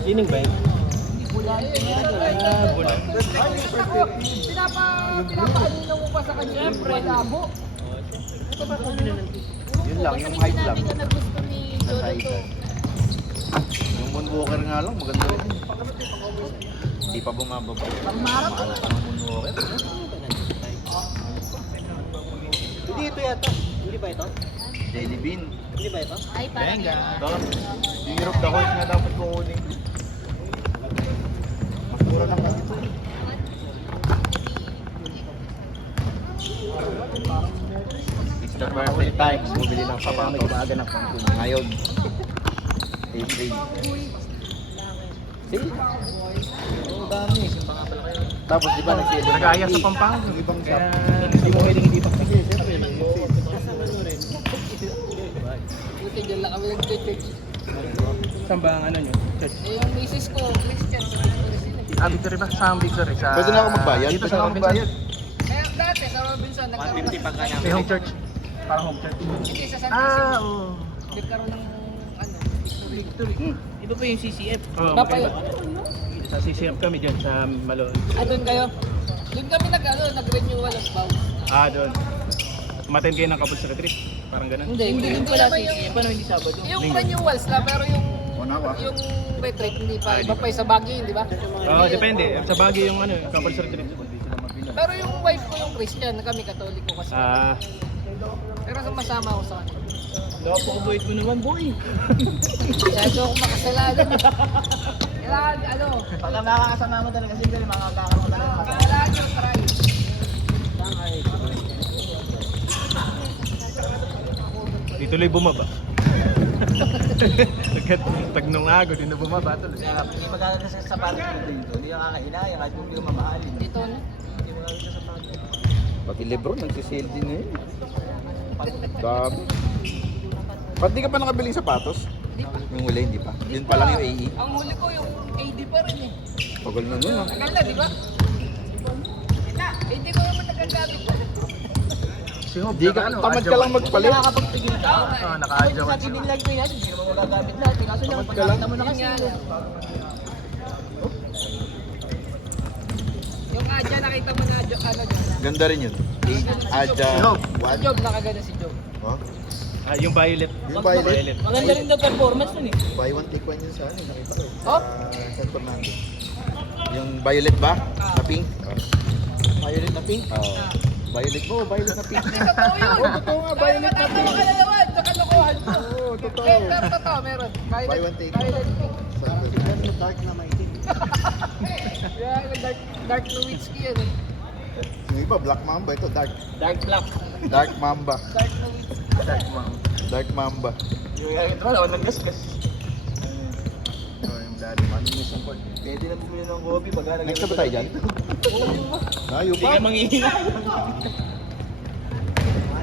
Sining ba yun? Bulan. Bulan. Pinapaanino mo pa sa kanya. Siyempre. Malabo. Yun lang, yung height lang. Sinabi ko na gusto ni Jojo to. Yung moonwalker nga lang, maganda rin. Hindi pa bumababa. Pangmarap. Moonwalker. Hindi ito yata. Hindi ba ito? Jelly bean. Hindi ba ito? Ay, parang Benga. Ito. Yung Europe the horse nga dapat kukunin. Mas mura lang kasi ito. It's the perfect time. Bumili ng sapatos. Ngayon. April. Sige. Ang dami. Simpa nga pala kayo. Tapos di ba Nag-aaya sa Pampanga. Yung ibang shop. Hindi mo pwedeng hindi pa. Sige, siyempre. Buti dyan lang kami nag-church. Saan ba ang ano nyo? Church? Eh, yung misis ko, Christian. Victory ba? Sa Victory. Sa... Pwede na ako magbayad? Dito Pwede sa na ako Robinson. magbayad. Kaya dati sa Robinson, nagkaroon ng... May home church. Parang home church. Hindi, sa San Ah, Isidro. oo. Nagkaroon ng ano, victory. Iba pa yung CCF. Oo, Iba pa magkaiba. yun. Sa CCF kami dyan sa Malone. Ah, doon kayo? Doon kami nag-renewal of vows. Ah, doon. Umattend kayo ng couples retreat. Parang ganun. Hindi pala CCF. Paano hindi Sabado? Yung renewals lang, pero yung Wala. yung retreat hindi pa. Iba pa yung sa Baguio yun, di ba? Oo, depende. Sa Baguio yung ano, couples retreat. Pero yung wife ko yung Christian, kami Katoliko kasi. Ah, Pero sumasama ako sa kanila. napaka-bait mo naman, boy. Kaya doon ako makasalanan. Kailangan, ano, Pag nakakasama mo talaga, single, makakakaroon mo talaga. kailangan nyo try. Di tuloy bumaba. Pag nung ago, di na bumaba tuloy. Hindi magkakaroon sa sapatos mo dito. Hindi ka kakainaya kahit kung hindi ka mamahalin. Dito na. Hindi magkakaroon sa sapatos. Pati Lebron, nagsisale din ngayon. Dami. Ba't di ka pa nakabiling sapatos? Di pa. Yung huli, hindi pa. Yun pa lang yung AE. Ang huli ko yung AD pa rin eh. Pagol na nun, ah. Tagal na, di ba? Hindi ko naman nagagamit. Di ka, tamad ka lang magpalit. Nakakapagpigil ka. Oo, naka-adjust. Sa tinilag mo yan, hindi mo magagamit lahat. Kaso lang, Tamad ka lang. pagkakita mo na kasi. Yun nga lang. Yung Adja, nakita mo na ano dyan. Ganda rin yun. Aja. Si What? Job, nakagana si Job. Huh? Ah, yung violet. Yung violet. Maganda rin daw performance nun eh. Buy one, take one yun sa ano, nakita ko. Oh? San Fernando. Yung violet ba? Na pink? Violet na pink. Oo. Violet mo, violet na pink. Hindi, totoo yun. Oo, totoo nga, Kaya violet na matatawa pink. ka na naman sa kalokohan ko. Oo, totoo. Pero totoo, meron. Buy one, take one. Violet pink. Dark na maitim. Yeah, dark Nowitzki yan eh. Yung iba, Black Mamba. Ito, Dark. Dark black. Dark Mamba. Dark Nowitzki. Dark Mamba. Yung ito wala, walang gasgas. Oh, yung daddy, malinis ang court. Pwede na bumili ng coffee pag Next na ba tayo dyan? Layo Hindi pa. ka manghihina.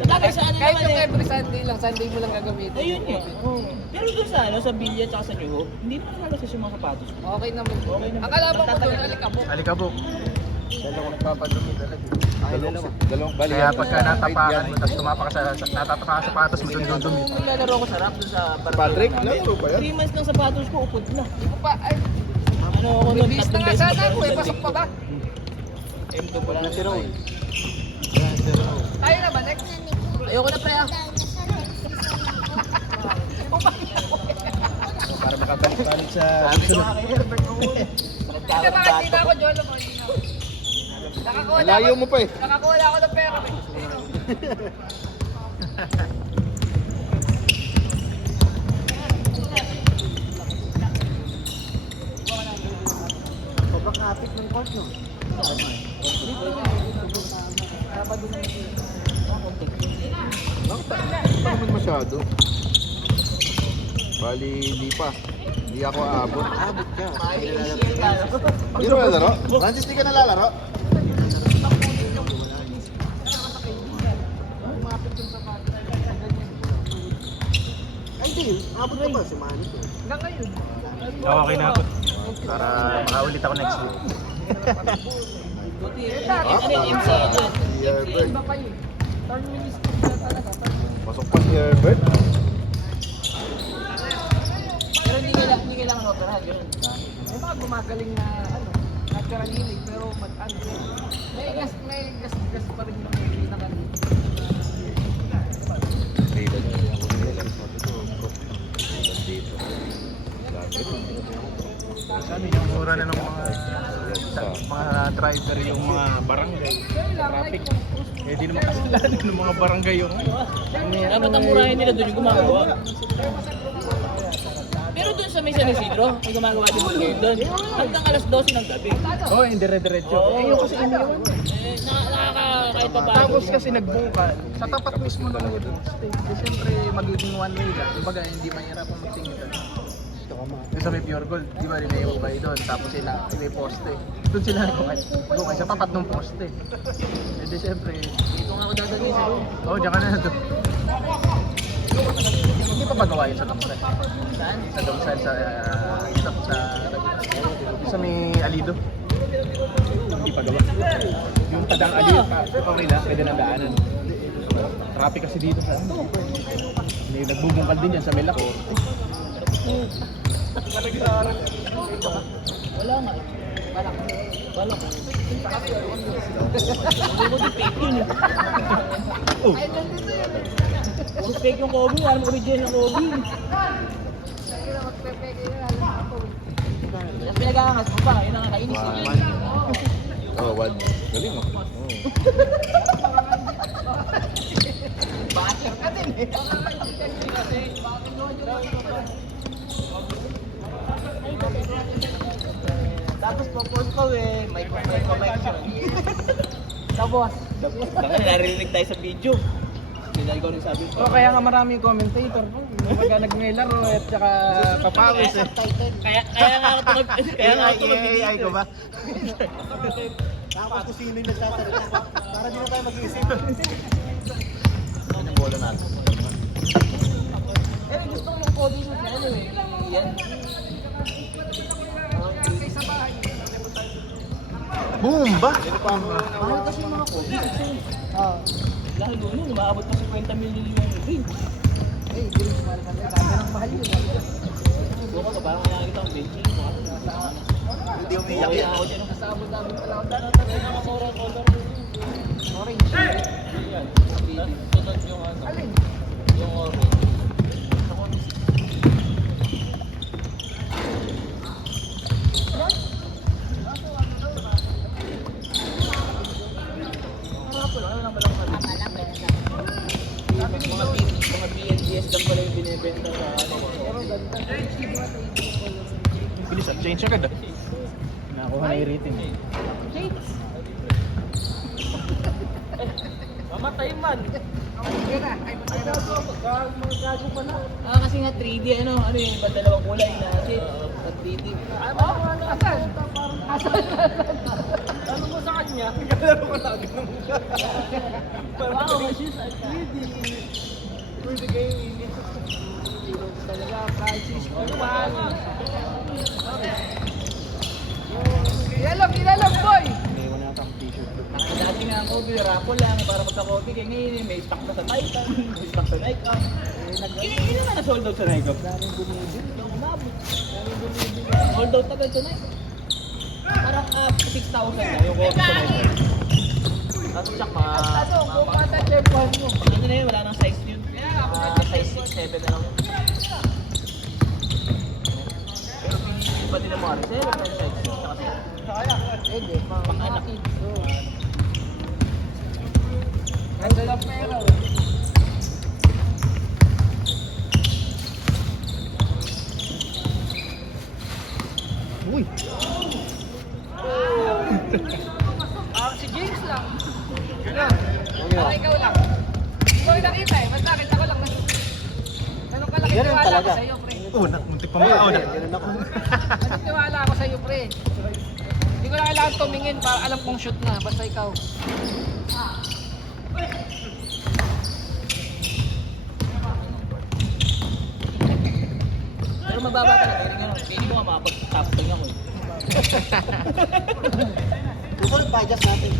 Lagi sa ano Kahit naman yung eh. every Sunday lang, Sunday mo lang gagamitin. Ayun nga. Pero doon sa ano, sa Villa at sa New Hope, hindi pa naman yung mga sapatos. Okay naman. Okay naman. Akala mo ko doon, alikabok. Alikabok. Dalawang nagpapadumi talaga. Dalawang bali. Kaya pagka natapakan mo, tapos tumapa ka natatapakan sa sapatos mo, doon dumi. Nung naglalaro ko sa rap doon sa barangay. Patrick, laro ba yan? 3 months ng sapatos ko, upod na. Hindi ko pa, ay, Ano ako nun, bibis na tatlong nga beses sana na ako eh, pasok pa ba? M2 wala na si Roy. Tayo na ba, next? Ayoko na pre ah. Para makabalik sa... Sabi ko nga kay Herbert ko. Kasi bakit hindi na ako, Jolo mo, hindi na ako. Nakakuha na Layo ako- mo pa eh. Nakakuha na ako ng pera eh. Sobrang kapit ng court no. Hindi naman masyado. Bali, hindi pa. Hindi ako aabot. Abot ka. Hindi mo nalalaro? Francis, di ka nalalaro? Ay di, abot ka ba si Manny? Hanggang ngayon. Okay na ako. Para makaulit ako next week. Ano yung MC dyan? Si Herbert. Iba pa yun. Turn ministry na talaga. Pasok pa si Herbert. mga gumagaling na ano, natural healing, pero may gas pa rin yung pinaka sabi yung mura na ng mga driver yung mga barangay traffic eh di naman kasalanan ng mga barangay yung Dapat ang murahin nila doon yung gumagawa. Pero doon sa may San Isidro, may gumagawa din mo ngayon doon. Hanggang alas 12 ng gabi. oh yung dire-diretso Oo. yung kasi iniwan Kahit pa paano. tapos kasi nagbungkal sa tapat mismo ng stage eh, siyempre magiging one way lang kumbaga hindi mahirap ang magtingin doon yung sa may pure gold di ba rin naiwan kayo doon tapos sila may poste doon sila gumay sa tapat ng poste eh di siyempre Dito nga ako dadalhin sa room. oh diyan ka na doon hindi pa magawa yun sa Domsal Saan? sa Domsal sa may Alido hindi pa gawa yung padang Alido pa okay lang pwede na daanan traffic kasi dito sa ano may nagbubungkal din yan sa Melak Wala nga. Balak. Hindi ko di fake yun eh. oh Kung fake yung Kobe, alam mo original yung Kobe. Tapos pinag-aangas mo pa, yun ang nakainis ko. Oh, one. Galing mo. Oh. Basher ka din eh. Tapos po-post ko eh, may connection. Tapos, baka narinig tayo sa video. Kaya ikaw rin sabi ko. oh kaya nga marami yung commentator kumbaga nagme-laro at saka papawis eh Kaya nga ako AI ko ba? Tapos kung sino yung nagsasalita para di na tayo mag-iisip. Ano yung bola natin? Eh, gusto ko yung Kobe shoot na ano eh. Yan. Boom ba? Mahal kasi yung mga Kobe. Lalo nun, umaabot pa 50 million yung ring. Mahal yun Doon ko, parang nakakita ang benching. Hindi umiyak Kaya yan. ako dyan. sa Abu Dhabi pala ako Nakamoral color. orange Yan. Sunod yung ano. alin? Yung orange. Mga BNDS lang pala yung binibenta sa ano. Bilis at change agad ah nakuha na yung rating Mamatay man. Ah, kasi nga 3D, Ano yung iba dalawang kulay na shit at 3D. Ano mo sa kanya? Kalaro ko na agad ng Wow, she's a 3D. Pwede gaming. Talaga, Francis Urban. Ilalog, boy! Naiwan na ang t-shirt Dati nga ako, raffle lang para magka-copy. Kaya ngayon, may stock na sa Titan, may stock sa Nike. Hindi naman na-sold out sa Nike. Daming bumibili. Yung umabot. Daming bumibili. Sold out agad sa Nike. Parang 6,000 na yung copy sa Nike. Tapos siya pa. Kung mata-chepan mo. Ano na yun, wala nang size yun. Size 6, 7 na lang. Pero pinili pa din ang mga resell. Pero size 6 na kasi. Pwede, Pang-anak. Ganda ng pera. uy Si James lang. Para ikaw lang. Ikaw yung nakita eh. Mas nakita ko lang. Ganun kalaki Ganun tiwala ko talaga. sa'yo, pre. muntik pa makaon ah Ganun ako. Mas tiwala ako sa'yo, pre. Hindi ko na kailangan tumingin para alam kong shoot na. Basta ikaw. Pero mababa talaga. Hindi ko nga makapag-top lang ako eh. Susunod pa, adjust natin.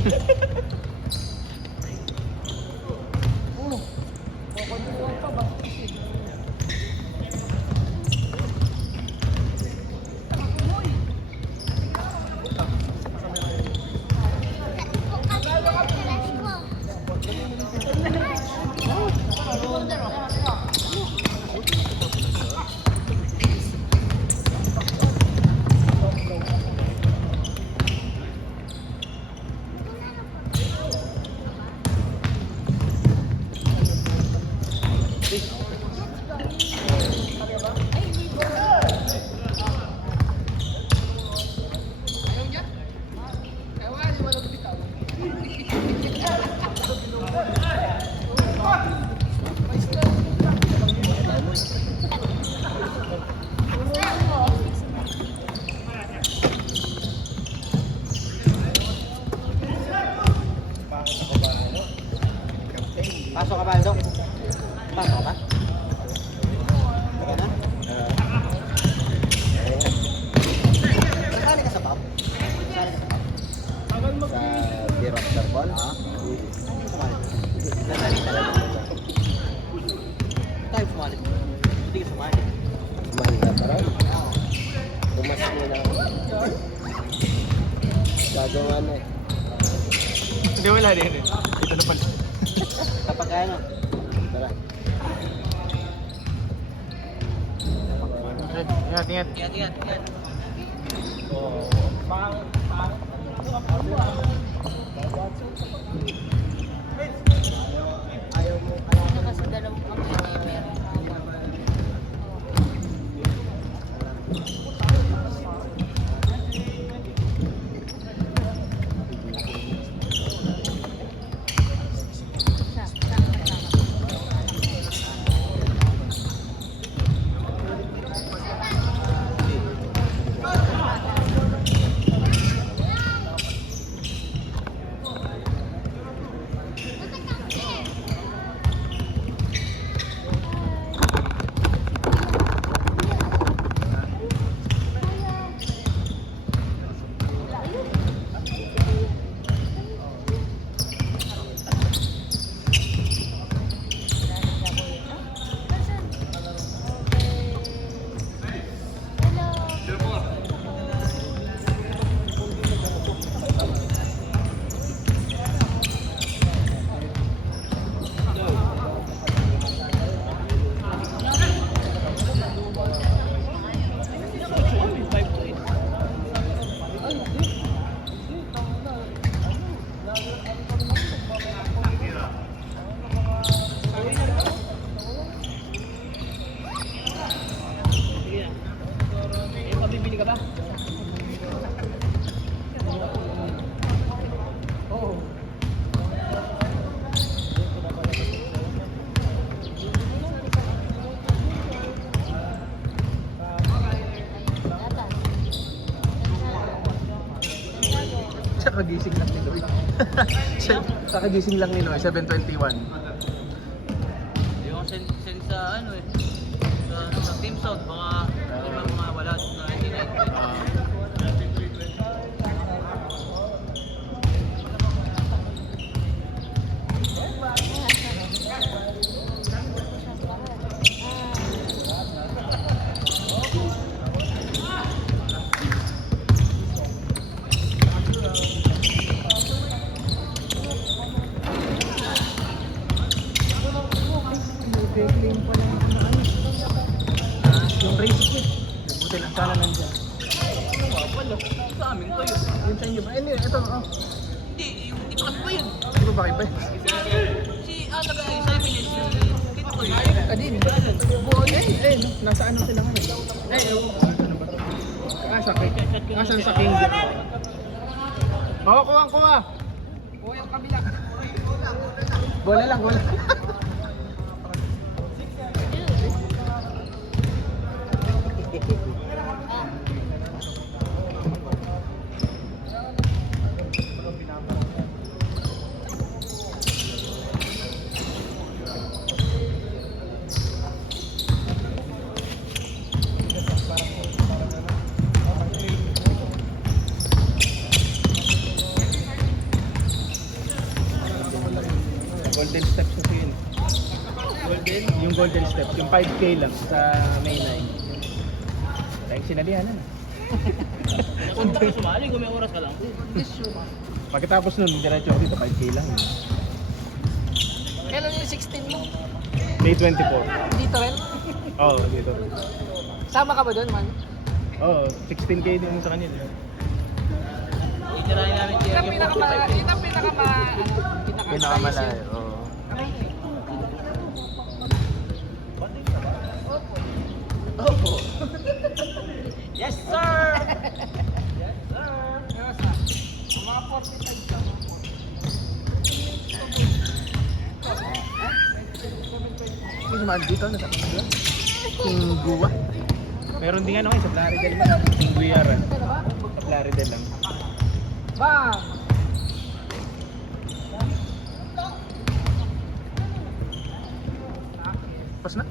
Kukunduan pa ba? Gagawa na eh. Hindi, wala din. Ito na pala. Kapag ano? Tara. Ingat. Ingat. Ano kasi dalawang kamay niya, meron hawak. Mabibili ka ba? Kakagising lang ni Loy. Kakagising lang ni Loy, 7:21. Yung send sa ano eh. Sa Team South, baka yung mga wala na hindi na Yung race kit. Buti lang sana nandiyan. wala. Sa amin to yun. Yun sa inyo ba? Hindi, ito. Oh. Hindi pa kami pa yun. Hindi ba ba kayo ba? Si taga sa amin is dito ko yun. Kadin. Buo yan. Nasa ano sila ngayon? Ewan ko. Ano ba? Sa King. Asan sa King? Kuha. Bola lang. Golden steps kasi yun. Yung golden steps, yung 5K lang sa May 9. Dahil sinalihan na. Kung ka sumali, kung may oras ka lang. Pagkatapos nun, diretso ako dito, 5K lang. Kailan yung 16 mo? May 24. Dito rin? Oo, dito. Sama ka ba doon, man? Oo, 16K din sa kanila. Itirahin namin Yun ang Pinakamalayo, oo. Yes, sir! Mga 45 lang. Yung sumali dito, nasa kanila. Yung guwa. Meron din ano kayo sa Plaridel lang. Yung guyaran. Sa Plaridel lang. Bang! Pas na?